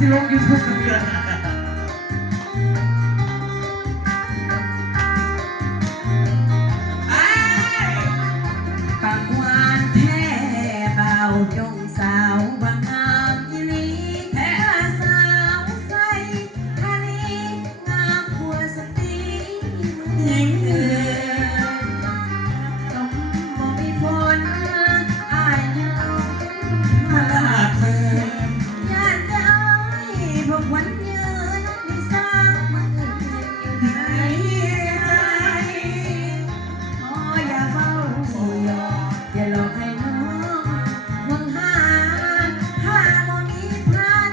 สิลงยูทูบกันเลยปากหวานแท้เบาจงสาวบางงามอีลีแท้สาวใสท่านี้งามกว่าสตรีหญิงอื่นต้องมองมีฝนอายยังพลาดเธอยานได้พวกวันยืนไม่สร้างมันอื่นอยู่ในใจขออย่าเฝ้าอย่าหลอกให้น้องมองหาถ้าบ่มีพัน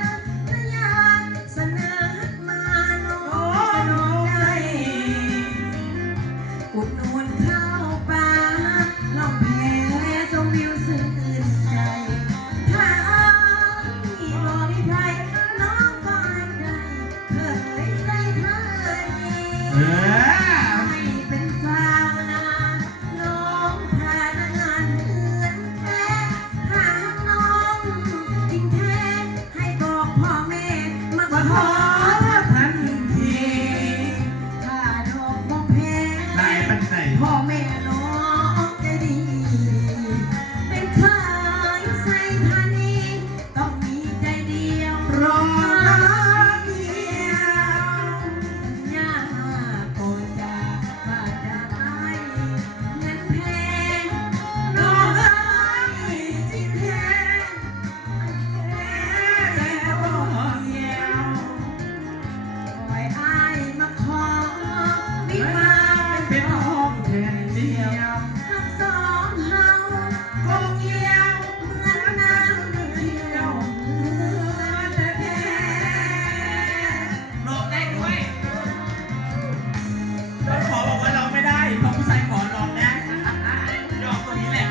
ก็อยากเสนอมาน้องสนองใจอุดหนุนข้าวปลาลองแพ้ชมวิวซื่นใจถ้าอีบ่มีใครน้องก็ได้เคยใส่เธอนี้ให้เป็นสาวนาน้องพางานเพื่อนแท้หากน้องจริงแท้ให้บอกพ่อแม่มาขอทันทีถ้าดอกบ่แพงพ่อแม่น้องจะดีเป็นเคยใส่ท่านี้ต้องมีใจเดียวรอเดียวย่าก่อนจะว่าจะไปเงินแพงน้องเอ้ยจริงแท้แต่บ่เหี่ยวปล่อยอ้ายมาขอวิวาเป็นห้องแทนเดียวทั้งสองเฮาคงเกี่ยวเหมือนน้ำเดียวเหมือนแท้ ร้องได้ด้วยต้องขอบอกว่าร้องไม่ได้เพราะผู้ชายขอร้องได้ยอมตัวนี้แหละ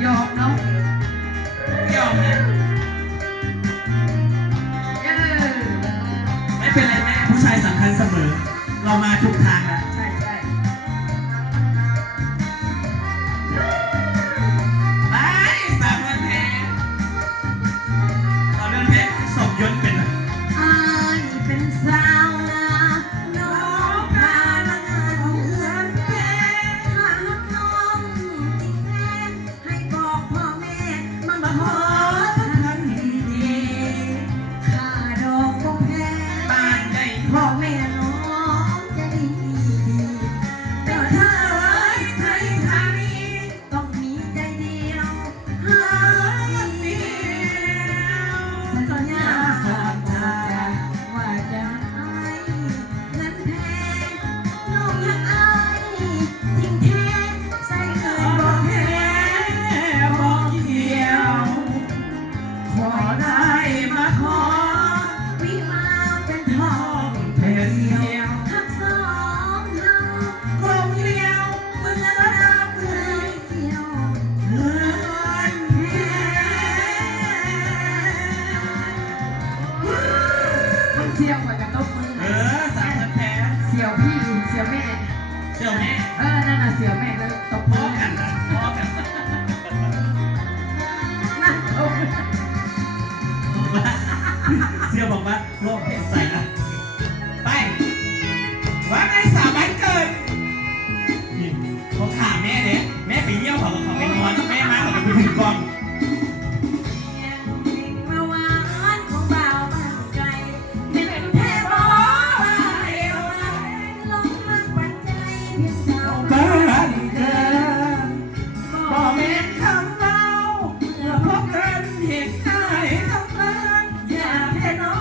หยอกเนาะ ยอมเนี่ย เออ ไม่เป็นไรแม่ผู้ชายสำคัญเสมอ เรามาถูกทางแล้ว ใช่ใช่ ไปสามเดือนแพ้สามเดือนแพ้สมยศเป็น อ้ายเป็นสาวนาน้องพานางานเหือนแพ้หากน้องจริงแท้ให้บอกพ่อแม่มาขอทันทีข้าดอกบ่แพง บ้านใหญ่ พ่อแม่น้องจะดีแต่ถ้าไว้ไทยทานีต้องมีใจเดียวหายเดียวสัญญาว่าจะให้เงินแพงน้องอยากอายจริงแท้ใส่เกินบ่แพ้บอกเดียว ขอได้มาขอวิวาเป็นทองแผ่นเดียวทั้งสองเฮากลมเลี้ยวเมื่อรักเลยเดียวเลินแพ้มันเที่ยวกว่าจะตบมือ สามเดือนแพ้ เสี่ยวพี่เสี่ยวแม่ เสี่ยวแม่ นั่นน่ะเสี่ยวแม่ก็ตบ พ มื อ อ กันนะพอกัน นั่นโอ้ย เสี่ยวบอกว่าโลกเพชรใส่ละไปว่าไงสาวบ้านเกิดนี่เขาถามแม่เนี่ยแม่ไปเยี่ยวเขาไปนอนแม่มาเขาไปถึงก่อน เมื่อวานของบ่าวบ้านไกลเป็นแท้บ่ว่าเอวลงมาปัจจัยเพียงสาว บ้านเกิดบ่แม่นคำเมาเมื่อพบกันเห็นได้ทั้งนั้นอยากให้น้อ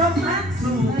ลมพัดสู่พ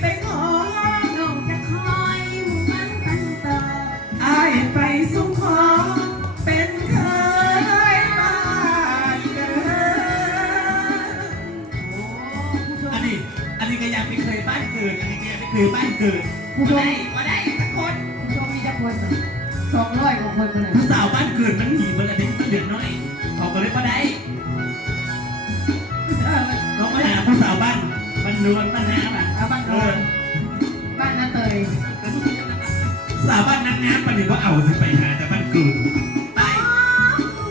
ไปขอ น้องจะคอยมุ่งมั่นตั้งต่อ อายไปสุขอเป็นเคยบ้านเกิดอันนี้ก็อยากไปเคยบ้านเกิด อันนี้ก็อยากไปเคยบ้านเกิดมาได้สักคน ผู้ชมมีจะคน200 กว่าคนเลย ผู้สาวบ้านเกิดมันหนีมันอะไรมันเด็กน้อยเขาก็เลยมาได้น้องมาหาผู้สาวบ้านมันนวลมันน้ำอ่ะ บ้านนอนบ้านน้าเตย สาวบ้านนั้นน้ำปนิว่าเอาสิไปหาแต่บ้านเกิดไป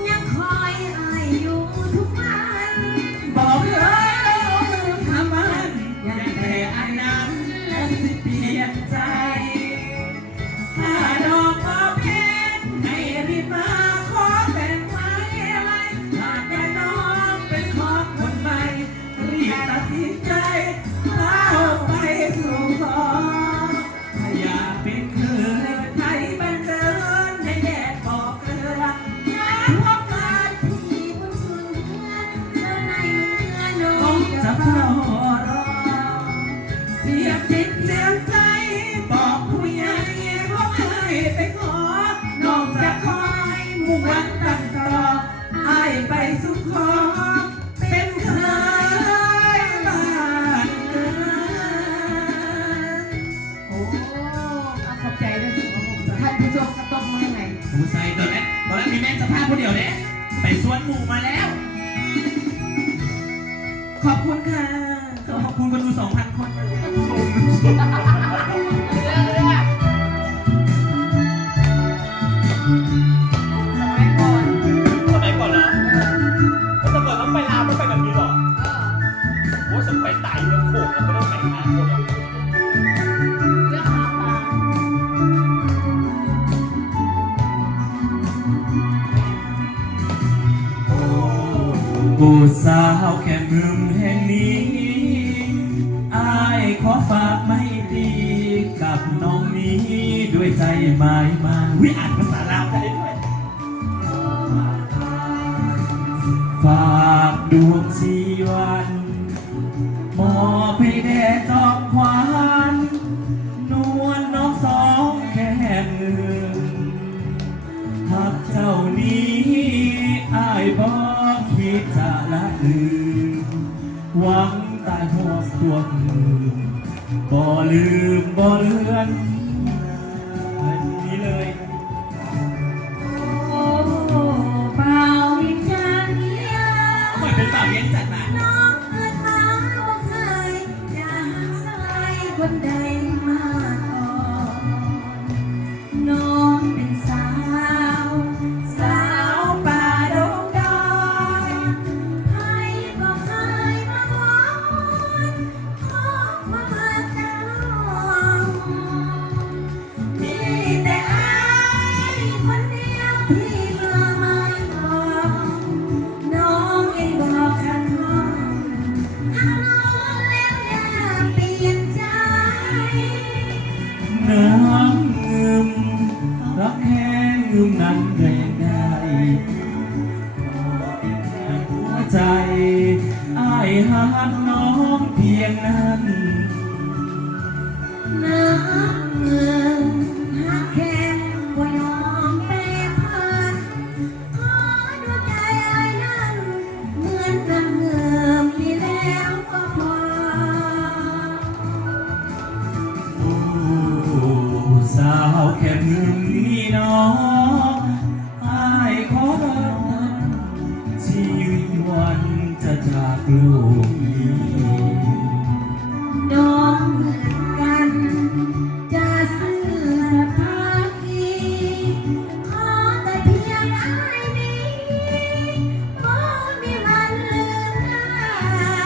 ยังคอยอายอยู่ทุกวัน บอกเลยทำมันยังแต่อันนั้นและสิเปลี่ยนใจถ้าดอกมาเพชรให้รีบมาขอแต่งไว้ไว้ถ้าได้น้องเป็นของคนใหม่รีบตัดสินใจเข้าไปสู่ขอถ้าอยากเป็นเคยไทยบ้านเดินในแดดบอกเกลือพวกกัน ที่บนสุนเพื่อนเธอในเมื่อน้อ ต้อง ง จะ จะ เฝ้า เฝ้ารอเสียจิตเสียใจบอกผู้ใหญ่เขาให้ไปขอน้องจะคอยมุ่งมั่นตั้งต่อให้ไปสู่ขอเป็นเคยบ้านเกิด โอ้ขอบใจด้วยท่านผู้ชมกระต้มมือไง ผู้ชายตอนแรกมีแม่สภาพคนเดียวเนี่ยไปสวนหมู่มาแล้ว ขอบคุณค่ะขอบคุณคนดู 2,000 คน เรื่องสมัยก่อน สมัยก่อนเหรอแล้วแต่ก่อนต้องไปลาวต้องไปแบบนี้เหรอโอ้ยสมัยไต่เรื่องโขกเราไม่ต้องแต่งงานคนหรอก เรื่องหาปลา ผู้สาวแค่มืมแห่งนี้อายขอฝากไม่ดีกับน้องนี้ด้วยใจหมายมาวิอ่านภาษาลาวได้ด้วยฝากดวงชีวันมอบให้แด่จอมขวัญนวลน้องสองแค่มือหักเจ้านี้อายบอกคิดจะละลืมหวังตายหัวตัวมือบ่ลืมบ่เลือนนี้เลย โอ้เบาดิฉันเลี้ย เหมือนเป็นเป่าเลี้ยงจัดมา น้องเกิดมาว่าเคยจะหักสายคนใดมาก่อนน้องเป็นสาวป่าดงดอยใครก็เคยมาหวอนขอมาเมื่อเจ้ามีแต่อายคนเดียวที่เมื่อไม่พอน้องเองบอกขัดข้องหาน้องแล้วอย่าเปลี่ยนใจ น้ำงึมรักแค่งึมนั้นแรงได้หัวใจอ้ายหักน้องเพียงนั้น น้ำเงินหากแค่ว่ายอมแปรผันขอดูใจไอ้นั้นเหมือนน้ำเงินมีแล้วก็พอ โอ้สาวแค่งึมนี่น้องอ้ายขอชีวิตวันจะจากโลกนี้ น้องเหมือนกันจะซื่อสัตย์ภาคีขอแต่เพียงอ้ายนี้บ่มีวันลืมได้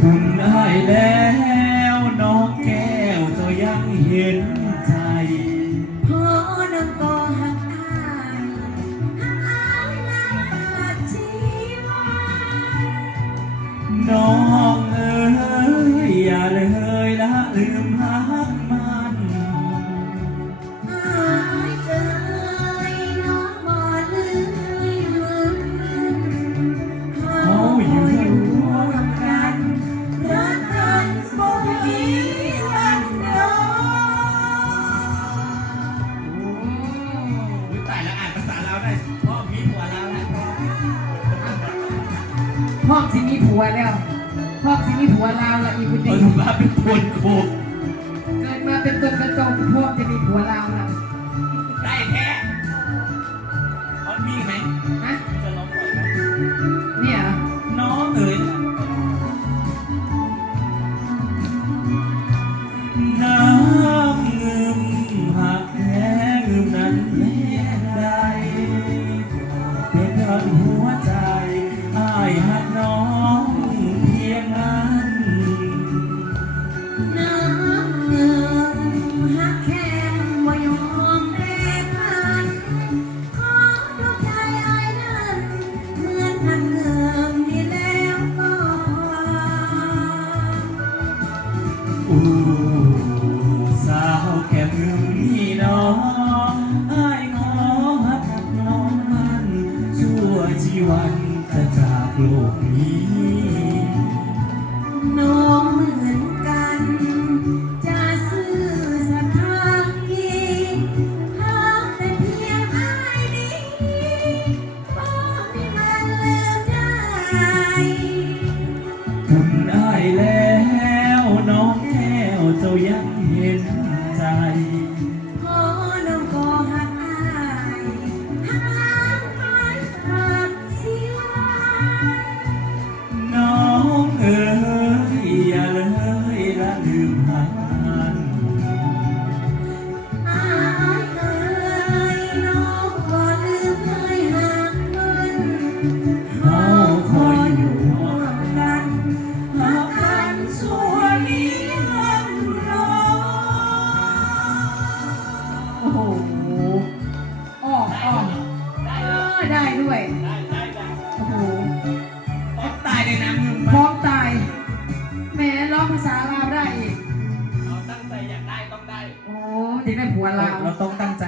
บุญได้แล้วน้องแก้วเจ้ายังเห็นใจ พอน้องก็หักอ้ายหักอ้ายและหักชีวัน น้องเอ๋ยอย่าเลยละลืมหักมัน อ้ายเอ่ยน้องบ่ลืมเขา เขาอยู่ ร่วมกันรักกัน ผัวลาวละอีกุ เอ ฏิ อถูกว่าเป็นคนโคก เกิดมาเป็นตัวเป็นตนพวกจะมีผัวลาวละ ได้แท้เขามีไหม ฮะ จะร้องก่อนไหม เนี่ยเหรอ น้องเอ๋ยน้ำเงิมหักแท้เงิมนั้นแม่ได้เป็นยอดหัวใจอ้ายหักน้องเพียงนั้น น้ำเงินหักแค่ว่ายอมแลกกันขอดูใจอ้ายนั้นเหมือนน้ำเงินนี่แล้วก็ อู้สาวแค่มือนี่น้องอ้ายขอหักน้องมันชั่วชีวันจะจากโลกนี้ น้องเหมือนกันจะซื่อสัตย์ทางนี้หากแต่เพียงอ้ายนี้บ่มีวันลืมได้ คุณได้แล้วน้องแก้วเจ้ายังเห็นใจ ขอน้องก็หักอ้ายหักอ้ายหักเสีย น้องเอ๋ยอย่าเลยละลืมหักมัน อ้ายเอ่ยน้องบ่ลืมเคยหักมันเฮาขออยู่ร่วมกันหักกันชั่วนิรันดร์โอ้โหอ้อได้ด้วย ได้ โอ้โห พอตายในน้ำเงิม พร้อมตายแหม่ร้องภาษาลาวได้อีก เอาตั้งใจอยากได้ต้องได้ โอ้ถึงได้ผัวลาว เราต้องตั้งใจ